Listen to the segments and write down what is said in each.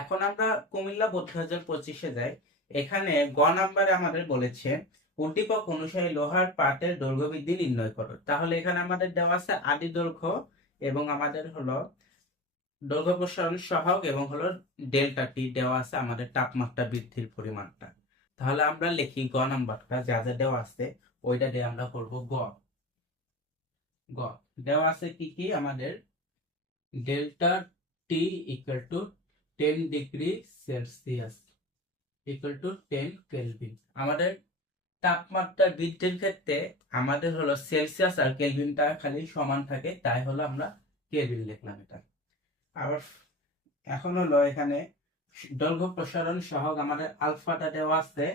এখন আমরা কুমিল্লা হাজার পঁচিশে যাই। এখানে গ নাম্বারে আমাদের বলেছে উদ্দীপক অনুসারে লোহার পাটের দৈর্ঘ্য বৃদ্ধি নির্ণয় করো। তাহলে এখানে আমাদের দেওয়া আছে আদি দৈর্ঘ্য এবং আমাদের হলো দৈর্ঘ্য প্রসারণ সহগ এবং হলো ডেল্টা টি দেওয়া আছে আমাদের তাপমাত্রা বৃদ্ধির পরিমাণটা। তাহলে আমরা লিখি গ নাম্বারটা, যা যা দেওয়া আছে ওইটা দিয়ে আমরা করব গ। গ, দেওয়া আছে কি কি? আমাদের delta T equal to ten degree Celsius equal to ten kelvin আমাদের তাপমাত্রা বৃদ্ধির ক্ষেত্রে আমাদের হলো সেলসিয়াস আর কেলভিনটা খালি সমান থাকে, তাই হলো আমরা কেলভিন লিখলাম এটা। আবার এখন হলো এখানে দৈর্ঘ্য প্রসারণ সহগ আমাদের আলফাটা দেওয়া আছে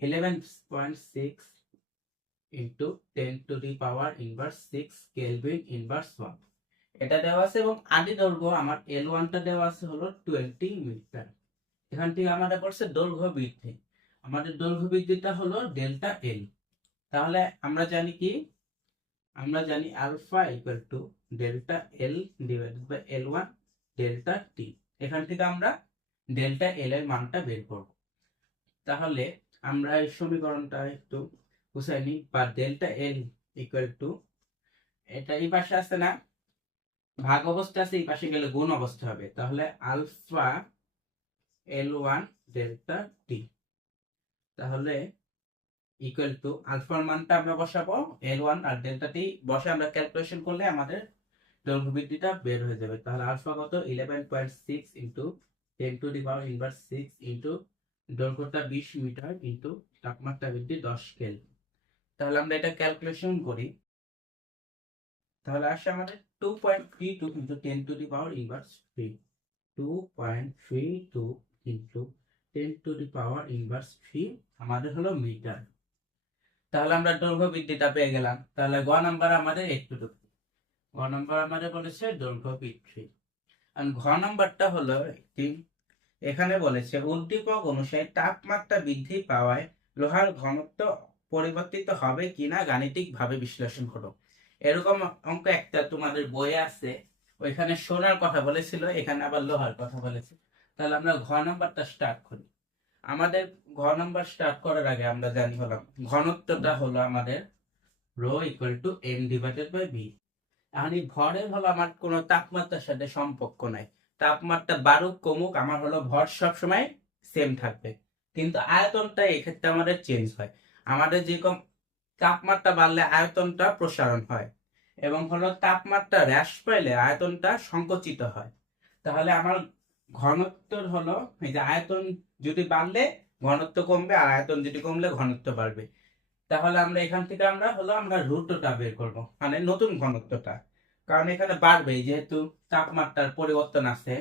eleven point six into ten to the power inverse six kelvin inverse one এটা দেওয়া আছে এবং আদি দৈর্ঘ্য আমার এল ওয়ানটা দেওয়া আছে হলো টোয়েন্টি মিটার। এখান থেকে আমাদের পড়ছে দৈর্ঘ্য বৃদ্ধি। আমাদের দৈর্ঘ্য বৃদ্ধিটা হলো ডেল্টা এল তাহলে আমরা জানি কি? আমরা জানি alpha equal to delta L divided by L one delta T এখান থেকে আমরা ডেল্টা এল এর মানটা বের করব। তাহলে আমরা এই সমীকরণটা একটু বুঝাই নিই। বা ডেল্টা এল ইকুয়াল টু এটা এই পাশে আছে না? ভাগ অবস্থা আছে, এই পাশে গেলে গুণ অবস্থা হবে। তাহলে alpha L one delta T. তাহলে ইকুয়াল টু আলফার মানটা আমরা বসাবো, এল ওয়ান আর ডেল্টা টি। বসে আমরা ক্যালকুলেশন করলে আমাদের দৈর্ঘ্য বৃদ্ধিটা বের হয়ে যাবে। তাহলে আলফা কত? Eleven point six into ten to the power inverse six into দৈর্ঘ্যটা বিশ মিটার ইন্টু তাপমাত্রা বৃদ্ধি দশ স্কেল তাহলে আমরা এটা ক্যালকুলেশন করি। তাহলে আসে আমাদের two point three two into ten to the power inverse three two point three two into ten to the power inverse three আমাদের হলো মিটার তাহলে আমরা দৈর্ঘ্য বৃদ্ধিটা পেয়ে গেলাম। তাহলে গ নাম্বার আমাদের একটু গ নাম্বার আমাদের বলেছে দৈর্ঘ্য বৃদ্ধি আর ঘ নাম্বারটা হলো একটি, এখানে বলেছে উদ্দীপক অনুসারে তাপমাত্রা বৃদ্ধি পাওয়ায় লোহার ঘনত্ব পরিবর্তিত হবে কিনা গাণিতিকভাবে বিশ্লেষণ করো। এরকম অঙ্ক একটা তোমাদের বইয়ে আছে। ওইখানে সোনার কথা বলেছিল, এখানে আবার লোহার কথা বলেছে। তাহলে আমরা ঘ নাম্বারটা স্টার্ট করি। আমাদের ঘ নাম্বার স্টার্ট করার আগে আমরা জানি হলাম, ঘনত্বটা হলো আমাদের rho equal to M divided by V এখন এই ভরের হলো আমার কোনো তাপমাত্রার সাথে সম্পর্ক নাই। তাপমাত্রা বাড়ুক, কমুক, আমার হলো ভর সবসময় সেম থাকবে। কিন্তু আয়তনটা এক্ষেত্রে আমাদের চেঞ্জ হয়। আমাদের যেরকম তাপমাত্রা বাড়লে আয়তনটা প্রসারণ হয় এবং হলো তাপমাত্রা হ্রাস পাইলে আয়তনটা সংকুচিত হয়। তাহলে আমার ঘনত্ব হলো এই যে আয়তন যদি বাড়লে ঘনত্ব কমবে আর আয়তন যদি কমলে ঘনত্ব বাড়বে। তাহলে আমরা এখান থেকে আমরা হলো আমরা রুটটা বের করব মানে নতুন ঘনত্বটা। কারণ এখানে বাড়বে, যেহেতু তাপমাত্রার পরিবর্তন আছে,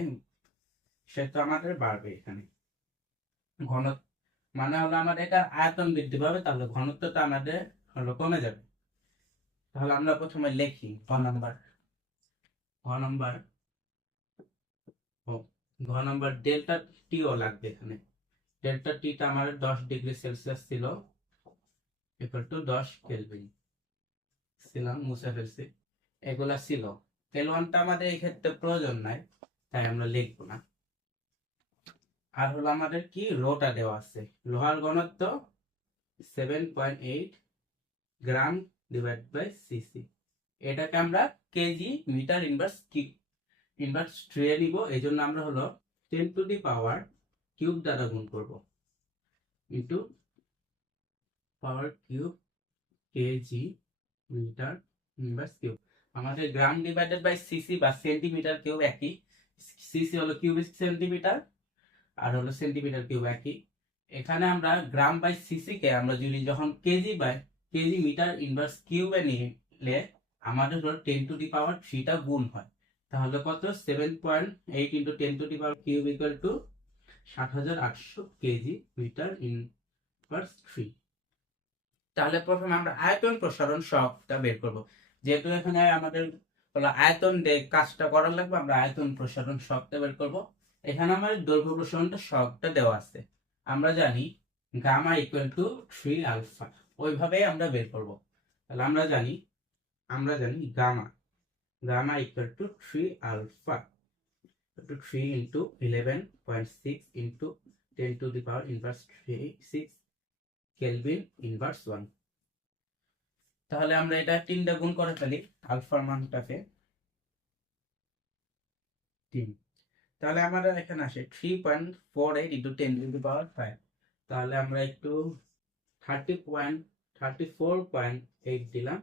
সেহেতু আমাদের বাড়বে এখানে। ঘন মানে হলো আমাদের এটা আয়তন বৃদ্ধি পাবে, তাহলে ঘনত্বটা আমাদের হলো কমে যাবে। তাহলে আমরা প্রথমে লিখি ঘ নাম্বার। ঘ নাম্বার ঘ নাম্বার ডেল্টা টিও লাগবে এখানে। ডেল্টা টিটা আমার দশ ডিগ্রি সেলসিয়াস ছিল ইকুয়াল টু দশ কেলভিন ছিলাম, মুছে ফেলছি। এগুলা ছিল। এল ওয়ানটা আমাদের এই ক্ষেত্রে প্রয়োজন নাই, তাই আমরা লিখব না। আর হলো আমাদের কি? রোটা দেওয়া আছে। লোহার ঘনত্ব seven point eight gram divide by CC. এটাকে আমরা KG metre inverse cube inverse tray নিব। এই জন্য আমরা হলো ten to the power cube দ্বারা গুণ করব। Into power cube KG metre inverse cube আমাদের গ্রাম ডিভাইডেড বাই সিসি বা সেন্টিমিটার কিউব একই। সিসি হলো কিউবিক সেন্টিমিটার আর হলো সেন্টিমিটার কিউব একই। এখানে আমরা গ্রাম বাই সিসি কে আমরা যদি যখন KG by KG metre inverse কিউবে নিলে আমাদের হলো টেন টু দি পাওয়ার থ্রিটা গুণ হয়। তাহলে কত? Seven point eight into ten to the power cube equal to ষাট হাজার আটশো কেজি মিটার ইনভার্স থ্রি তাহলে প্রথমে আমরা আয়তন প্রসারণ সবটা বের করব। যেহেতু এখানে আমাদের হলো আয়তন দিয়ে কাজটা করার লাগবে, আমরা আয়তন প্রসারণ সবটা বের করব। এখানে আমাদের দৈর্ঘ্য প্রসারণটা সবটা দেওয়া আছে। আমরা জানি gamma equal to three alpha ওইভাবে আমরা বের করব। তাহলে আমরা জানি আমরা জানি gamma gamma equal to three alpha to 3 into 11.6 into 10 to the power inverse 3 6 kelvin inverse one তাহলে আমরা এটা তিনটা গুণ করে ফেলি আলফার মানটাকে তিন। তাহলে আমাদের এখানে আসে three point four eight into ten to the power five তাহলে আমরা একটু thirty point thirty four point eight দিলাম।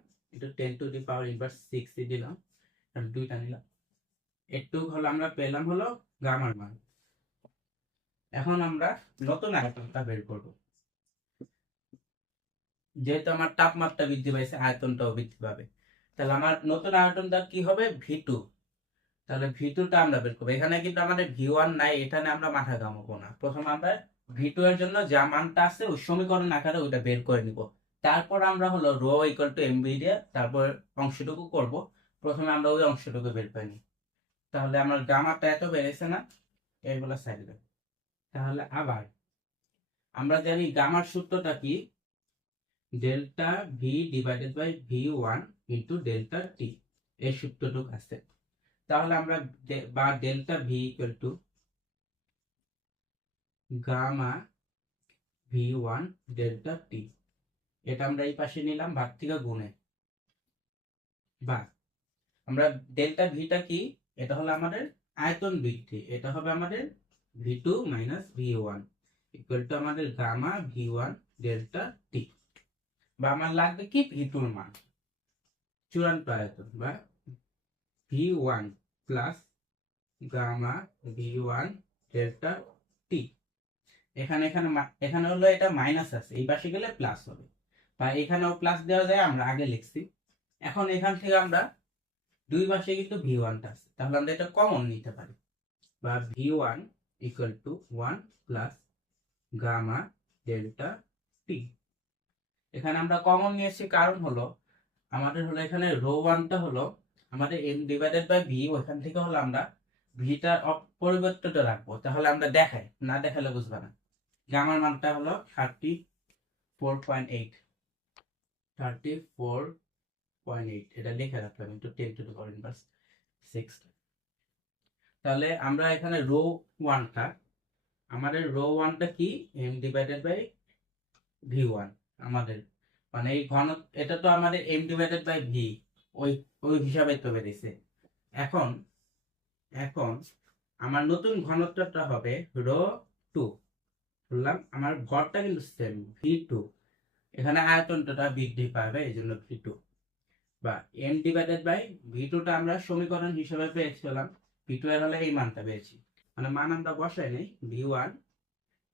টু দি পাওয়ার ইনভার্স দিলাম। দুইটা নিলাম। একটু হলো আমরা পেলাম হলো গামার মান। এখন আমরা নতুন আয়তনটা বের করব। যেহেতু আমার তাপমাত্রা বৃদ্ধি পাইছে, আয়তনটাও বৃদ্ধি পাবে। তাহলে আমার নতুন আয়তনটা কি হবে? ভি টু তাহলে ভি টুটা আমরা বের করব। এখানে কিন্তু আমাদের ভি ওয়ান নাই, এখানে আমরা মাথা ঘামাবো না। প্রথমে আমরা ভি টু এর জন্য যা মানটা আছে ওই সমীকরণ আকারে ওইটা বের করে নিব। তারপর আমরা হলো রো ইকুয়াল টু এমবি দিয়ে তারপর অংশটুকু করব। প্রথমে আমরা ওই অংশটুকু বের করে নিই। তাহলে আমার গামাটা এত বেড়েছে না এইগুলো সাইডে তাহলে আবার আমরা জানি গামার সূত্রটা কি? Delta V divided by V one into delta T এই সূত্রটুকু আছে। তাহলে আমরা বা delta V equal to gamma V one delta T. এটা আমরা এই পাশে নিলাম ভাগ থেকে গুণে। বা, আমরা ডেল্টা ভিটা কি? এটা হলো আমাদের আয়তন বৃদ্ধি। এটা হবে আমাদের V two minus V one equal to আমাদের gamma V one delta T. বা, আমার লাগবে কি? ভি টুর মান। চূড়ান্ত আয়তন, বা, V one plus gamma V one delta T. এখানে এখানে এখানে হলো এটা মাইনাস আছে, এই পাশে গেলে প্লাস হবে। বা এখানেও প্লাস দেওয়া যায়, আমরা আগে লিখছি। এখন এখান থেকে আমরা দুই পাশে কিন্তু ভি ওয়ানটা আছে। তাহলে আমরা এটা কমন নিতে পারি। বা V one equal to one plus gamma delta T এখানে আমরা কমন নিয়েছি, কারণ হলো আমাদের হলো এখানে রো ওয়ানটা হলো আমাদের এম ডিভাইডেড বাই ভি ওখান থেকে হলো আমরা ভিটার পরিবর্তনটা রাখব। তাহলে আমরা দেখাই, না দেখালে বুঝবে না। গামার মানটা হলো thirty four point eight thirty four point eight এটা লিখে রাখলাম into ten to power inverse six তাহলে আমরা এখানে রো ওয়ানটা আমাদের রো ওয়ানটা কি? M divided by V one আমাদের। মানে এই ঘন, এটা তো আমাদের এম ডিভাইডেড বাই ভি ওই ওই হিসাবে তো বেরিয়েছে এখন এখন, আমার নতুন ঘনত্বটা হবে রো টু বললাম আমার ভরটা কিন্তু সেম ভি টু এখানে আয়তনটা বৃদ্ধি পাবে এই জন্য ভি টু বা এম ডিভাইডেড বাই ভি টুটা আমরা সমীকরণ হিসেবে পেয়েছিলাম ভি টু এর হলে এই মানটা পেয়েছি। মানে মান আমরা বসাই নেই V one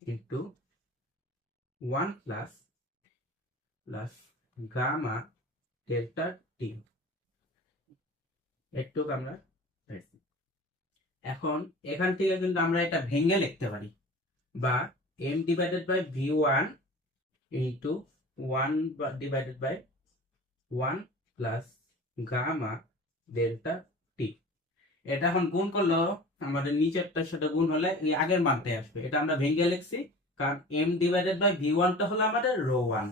into one plus plus gamma delta T একটু আমরা এখন এখান থেকে কিন্তু আমরা এটা ভেঙে লিখতে পারি। বা divided by V one into one divided by one plus gamma delta T এটা এখন গুণ করল আমাদের নিচেরটার সাথে গুণ হলে এই আগের মানটাই আসবে। এটা আমরা ভেঙে লিখছি, কারণ এম ডিভাইডেড বাই ভি ওয়ানটা হলো আমাদের রো ওয়ান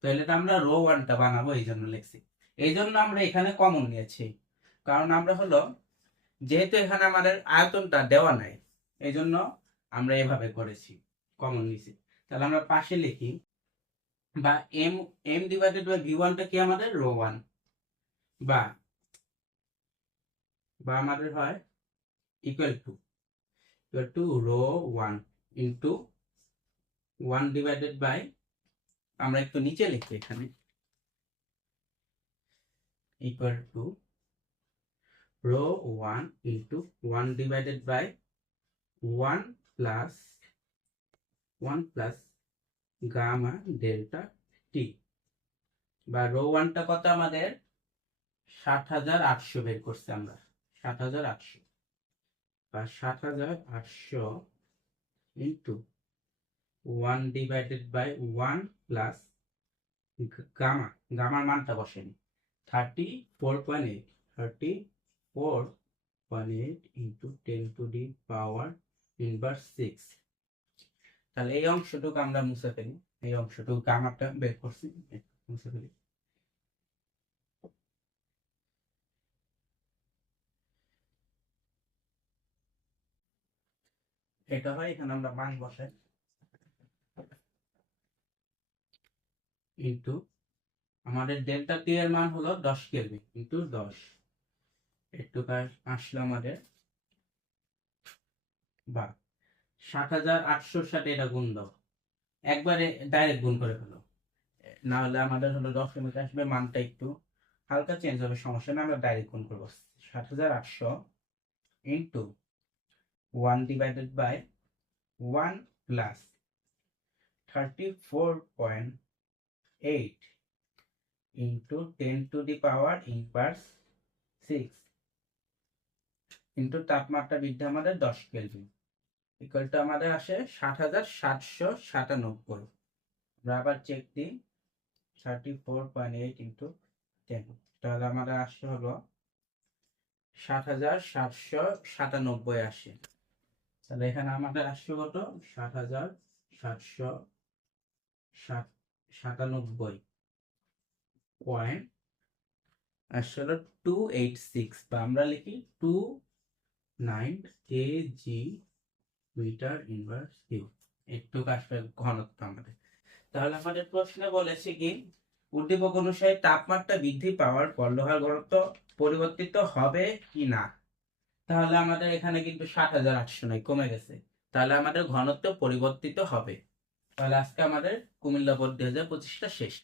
তাহলে এটা আমরা রো ওয়ানটা বানাবো, এই জন্য লিখছি। এই জন্য আমরা এখানে কমন নিয়েছি। কারণ আমরা হলো, যেহেতু এখানে আমাদের আয়তনটা দেওয়া নাই, এই জন্য আমরা এভাবে করেছি। কমন নিছি তাহলে আমরা পাশে লিখি, বা M M divided by V ওয়ানটা কি আমাদের? Rho one. বা বা আমাদের হয় equal to equal to rho one into one divided by আমরা একটু নিচে লিখি এখানে equal to rho one into one divided by one plus one plus gamma delta T বা রো ওয়ানটা কত আমাদের? ষাট হাজার আটশো বের করছি আমরা। ষাট হাজার আটশো। বা ষাট হাজার আটশো into one divided by one plus gamma গামার মানটা বসেনি। Thirty four point eight thirty four point eight into ten to the power inverse six তাহলে এই অংশটুকু আমরা মুছে ফেলি। এই অংশটুকু গামাটা বের করছি। মুছে ফেলি। এটা হয়, এখানে আমরা মান বসাই। ইন্টু আমাদের ডেল্টা টি এর মান হলো দশ কেলভিন ইন্টু দশ। একটু আসলো আমাদের বা সাত হাজার আটশোর সাথে এটা গুণ দাও। একবারে ডাইরেক্ট গুণ করে ফেলো। না হলে আমাদের হলো দশমিক আসবে, মানটা একটু হালকা চেঞ্জ হবে, সমস্যা না আমরা ডাইরেক্ট গুণ করব। সাত হাজার আটশো into one divided by one plus thirty four point eight into ten to the power inverse six into তাপমাত্রা বৃদ্ধি আমাদের দশ কেলভিন ইকুয়াল টু আমাদের আসে ষাট হাজার সাতশো সাতানব্বই। আমরা আবার চেক দিই thirty four point eight into ten তাহলে আমাদের আসে হলো ষাট হাজার সাতশো সাতানব্বই আসে। তাহলে এখানে আমাদের আসছে কত? ষাট হাজার সাতশো সাত সাতানব্বই। পয়েন্ট আসছে হলো টু এইট সিক্স বা আমরা লিখি two nine K G metre inverse Q একটু আসবে ঘনত্ব আমাদের। তাহলে আমাদের প্রশ্নে বলেছে কি, উদ্দীপক অনুসারে তাপমাত্রা বৃদ্ধি পাওয়ার পর লোহার ঘনত্ব পরিবর্তিত হবে কি না? তাহলে আমাদের এখানে কিন্তু ষাট হাজার আটশো নয়, কমে গেছে। তাহলে আমাদের ঘনত্ব পরিবর্তিত হবে। তাহলে আজকে আমাদের কুমিল্লা বোর্ড দুই হাজার পঁচিশটা শেষ।